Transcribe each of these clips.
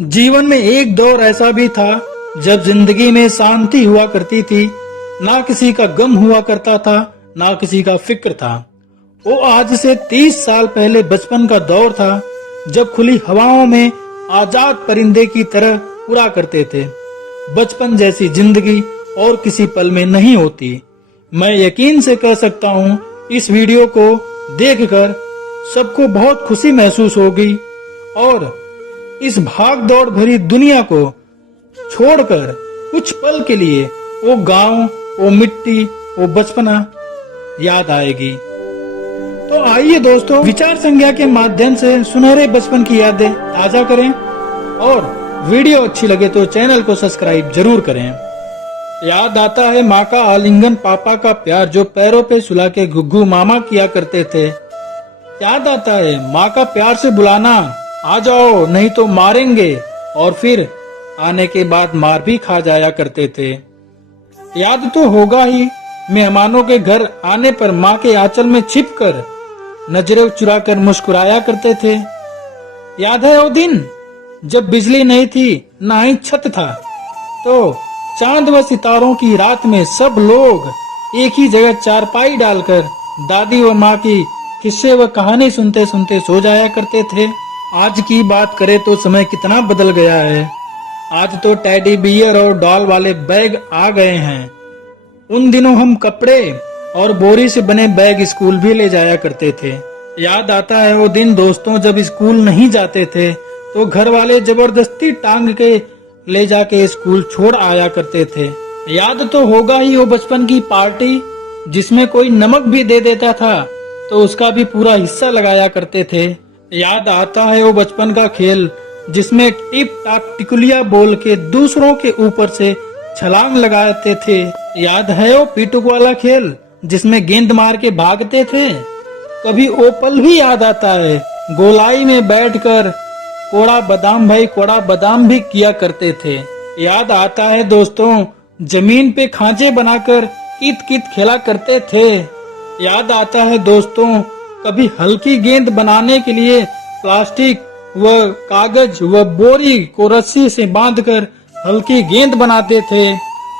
जीवन में एक दौर ऐसा भी था जब जिंदगी में शांति हुआ करती थी। ना किसी का गम हुआ करता था, ना किसी का फिक्र था। वो आज से 30 साल पहले बचपन का दौर था, जब खुली हवाओं में आजाद परिंदे की तरह उड़ा करते थे। बचपन जैसी जिंदगी और किसी पल में नहीं होती। मैं यकीन से कह सकता हूँ, इस वीडियो को देखकर सबको बहुत खुशी महसूस होगी और इस भाग दौड़ भरी दुनिया को छोड़कर कुछ पल के लिए वो गांव, वो मिट्टी, वो बचपना याद आएगी। तो आइए दोस्तों, विचार संज्ञा के माध्यम से सुनहरे बचपन की यादें ताजा करें और वीडियो अच्छी लगे तो चैनल को सब्सक्राइब जरूर करें। याद आता है माँ का आलिंगन, पापा का प्यार जो पैरों पे सुला के गुग्गू मामा किया करते थे। याद आता है माँ का प्यार से बुलाना, आ जाओ नहीं तो मारेंगे, और फिर आने के बाद मार भी खा जाया करते थे। याद तो होगा ही, मेहमानों के घर आने पर माँ के आंचल में छिपकर नजरें चुराकर मुस्कुराया करते थे। याद है वो दिन जब बिजली नहीं थी, ना ही छत था, तो चांद व सितारों की रात में सब लोग एक ही जगह चारपाई डालकर दादी व माँ की किस्से व कहानी सुनते सुनते सो जाया करते थे। आज की बात करें तो समय कितना बदल गया है। आज तो टेडी बियर और डॉल वाले बैग आ गए हैं। उन दिनों हम कपड़े और बोरी से बने बैग स्कूल भी ले जाया करते थे। याद आता है वो दिन दोस्तों, जब स्कूल नहीं जाते थे तो घर वाले जबरदस्ती टांग के ले जाके स्कूल छोड़ आया करते थे। याद तो होगा ही वो बचपन की पार्टी, जिसमें कोई नमक भी दे देता था तो उसका भी पूरा हिस्सा लगाया करते थे। याद आता है वो बचपन का खेल, जिसमें टिप टाप टिकुलिया बोल के दूसरों के ऊपर से छलांग लगाते थे। याद है वो पीटुक वाला खेल, जिसमें गेंद मार के भागते थे। कभी वो पल भी याद आता है, गोलाई में बैठकर कोड़ा बादाम भाई कोड़ा बादाम भी किया करते थे। याद आता है दोस्तों, जमीन पे खांचे बनाकर कित कित खेला करते थे। याद आता है दोस्तों, कभी हल्की गेंद बनाने के लिए प्लास्टिक व कागज व बोरी को रस्सी से बांधकर हल्की गेंद बनाते थे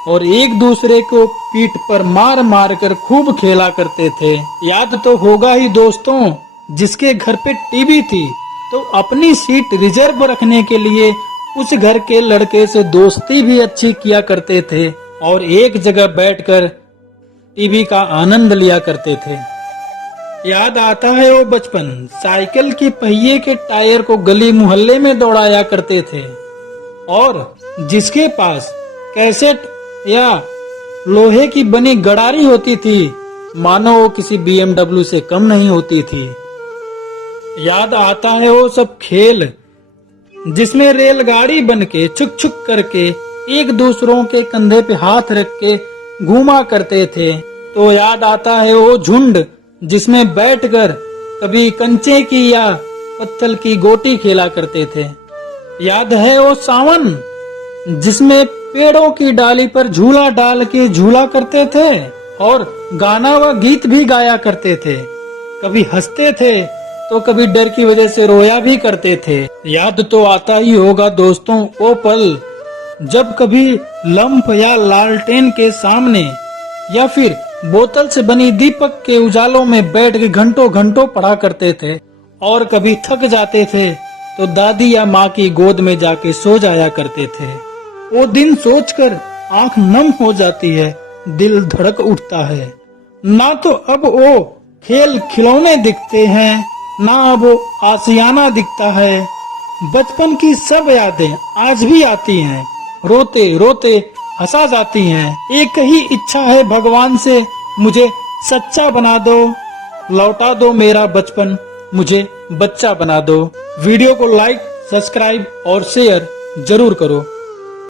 और एक दूसरे को पीठ पर मार मार कर खूब खेला करते थे। याद तो होगा ही दोस्तों, जिसके घर पे टीवी थी तो अपनी सीट रिजर्व रखने के लिए उस घर के लड़के से दोस्ती भी अच्छी किया करते थे और एक जगह बैठकर टीवी का आनंद लिया करते थे। याद आता है वो बचपन, साइकिल के पहिए के टायर को गली मोहल्ले में दौड़ाया करते थे और जिसके पास कैसेट या लोहे की बनी गड़ारी होती थी, मानो वो किसी BMW से कम नहीं होती थी। याद आता है वो सब खेल, जिसमें रेलगाड़ी बनके छुक छुक करके एक दूसरों के कंधे पे हाथ रख के घूमा करते थे। तो याद आता है वो झुंड, जिसमें बैठकर कभी कंचे की या पत्थर की गोटी खेला करते थे। याद है वो सावन, जिसमें पेड़ों की डाली पर झूला डाल के झूला करते थे और गाना व गीत भी गाया करते थे। कभी हंसते थे तो कभी डर की वजह से रोया भी करते थे। याद तो आता ही होगा दोस्तों वो पल, जब कभी लंप या लालटेन के सामने या फिर बोतल से बनी दीपक के उजालों में बैठ के घंटों घंटों पढ़ा करते थे और कभी थक जाते थे तो दादी या माँ की गोद में जाके सो जाया करते थे। वो दिन सोचकर आंख नम हो जाती है, दिल धड़क उठता है। ना तो अब वो खेल खिलौने दिखते हैं, ना अब वो आशियाना दिखता है। बचपन की सब यादें आज भी आती हैं, रोते रोते हंसा जाती हैं। एक ही इच्छा है भगवान से, मुझे सच्चा बना दो, लौटा दो मेरा बचपन, मुझे बच्चा बना दो। वीडियो को लाइक, सब्सक्राइब और शेयर जरूर करो।